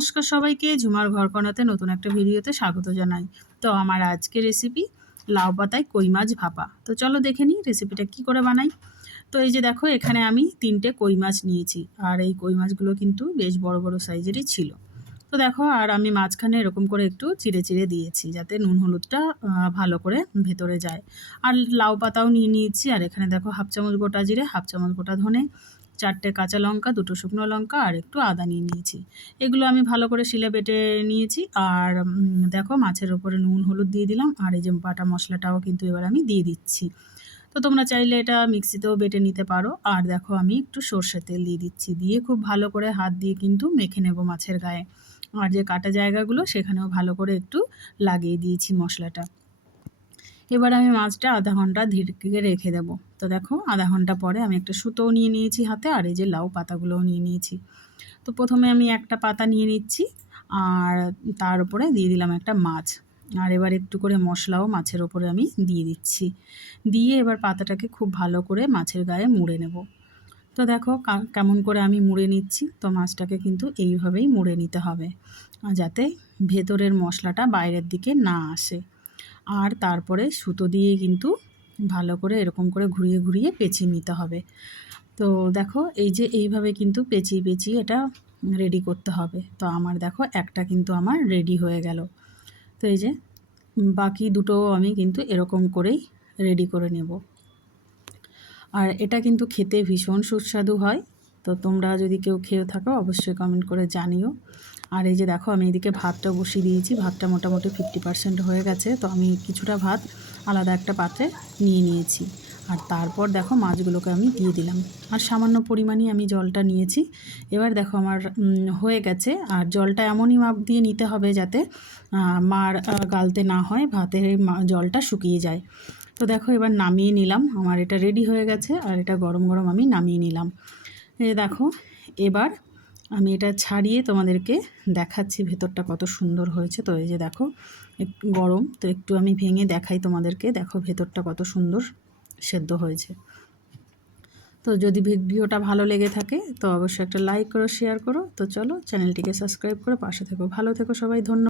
নমস্কার সবাইকে, ঝুমার ঘরকন্নাতে নতুন একটা ভিডিওতে স্বাগত জানাই। তো আমার আজকের রেসিপি লাউ পাতায় কই মাছ ভাপা। তো চলো দেখে নিই রেসিপিটা কি করে বানাই। তো এই যে দেখো, এখানে আমি 3টে কই মাছ নিয়েছি, আর এই কই মাছগুলো কিন্তু বেশ বড় বড় সাইজেরই ছিল। তো দেখো, আর আমি মাঝখানে এরকম করে একটু চিড়ে চিড়ে দিয়েছি, যাতে নুন হলুদটা ভালো করে ভেতরে যায়। আর লাউ পাতাও নিয়ে নিয়েছি, আর এখানে দেখো হাফ চামচ গোটা জিরে, হাফ চামচ গোটা ধনে, 4টে কাঁচা লঙ্কা, 2টো শুকনো লঙ্কা আর একটু আদা নিয়ে নিয়েছি। এগুলো আমি ভালো করে শিলে বেটে নিয়েছি। আর দেখো, মাছের ওপরে নুন হলুদ দিয়ে দিলাম, আর এই যে বাটা মশলাটাও কিন্তু এবার আমি দিয়ে দিচ্ছি। তো তোমরা চাইলে এটা মিক্সিতেও বেটে নিতে পারো। আর দেখো, আমি একটু সর্ষের তেল দিয়ে দিচ্ছি, দিয়ে খুব ভালো করে হাত দিয়ে কিন্তু মেখে নেব মাছের গায়ে। আর যে কাটা জায়গাগুলো সেখানেও ভালো করে একটু লাগিয়ে দিয়েছি মশলাটা। এবার আমি মাছটা আধা ঘন্টা ঢেকে রেখে দেবো। তো দেখো, আধা ঘন্টা পরে আমি একটা সুতোও নিয়ে নিয়েছি হাতে, আর এই যে লাউ পাতাগুলোও নিয়ে নিয়েছি। তো প্রথমে আমি একটা পাতা নিয়ে নিচ্ছি, আর তার উপরে দিয়ে দিলাম একটা মাছ। আর এবার একটু করে মশলাও মাছের ওপরে আমি দিয়ে দিচ্ছি, দিয়ে এবার পাতাটাকে খুব ভালো করে মাছের গায়ে মুড়ে নেব। তো দেখো কেমন করে আমি মুড়ে নিচ্ছি। তো মাছটাকে কিন্তু এইভাবেই মুড়ে নিতে হবে, যাতে ভেতরের মশলাটা বাইরের দিকে না আসে। আর তারপরে সুতো দিয়ে কিন্তু ভালো করে এরকম করে ঘুরিয়ে ঘুরিয়ে পেঁচিয়ে নিতে হবে। তো দেখো, এই যে এইভাবে কিন্তু পেঁচিয়ে পেঁচিয়ে এটা রেডি করতে হবে। তো আমার দেখো একটা কিন্তু আমার রেডি হয়ে গেল। তো এই যে বাকি দুটোও আমি কিন্তু এরকম করেই রেডি করে নেব। আর এটা কিন্তু খেতে ভীষণ সুস্বাদু হয়। তো তোমরা যদি কেউ খেয়ে থাকো অবশ্যই কমেন্ট করে জানিও। আর এই যে দেখো, আমি এদিকে ভাতটা বসিয়ে দিয়েছি। ভাতটা মোটামুটি 50% হয়ে গেছে। তো আমি কিছুটা ভাত আলাদা একটা পাত্রে নিয়ে নিয়েছি। আর তারপর দেখো, মাছগুলোকে আমি দিয়ে দিলাম, আর সামান্য পরিমাণই আমি জলটা নিয়েছি। এবার দেখো আমার হয়ে গেছে। আর জলটা এমনই মাপ দিয়ে নিতে হবে যাতে মার গালতে না হয়, ভাতের জলটা শুকিয়ে যায়। তো দেখো, এবার নামিয়ে নিলাম। আমার এটা রেডি হয়ে গেছে, আর এটা গরম গরম আমি নামিয়ে নিলাম। এই দেখো, এবার আমি এটা ছাড়িয়ে তোমাদেরকে দেখাচ্ছি ভেতরটা কত সুন্দর হয়েছে। তো এই যে দেখো, একটু গরম, তো একটু আমি ভেঙে দেখাই তোমাদেরকে। দেখো ভেতরটা কত সুন্দর সেদ্ধ হয়েছে। তো যদি ভিডিওটা ভালো লেগে থাকে তো অবশ্যই একটা লাইক করো, শেয়ার করো। তো চলো, চ্যানেলটিকে সাবস্ক্রাইব করে পাশে থেকো। ভালো থেকো সবাই, ধন্যবাদ।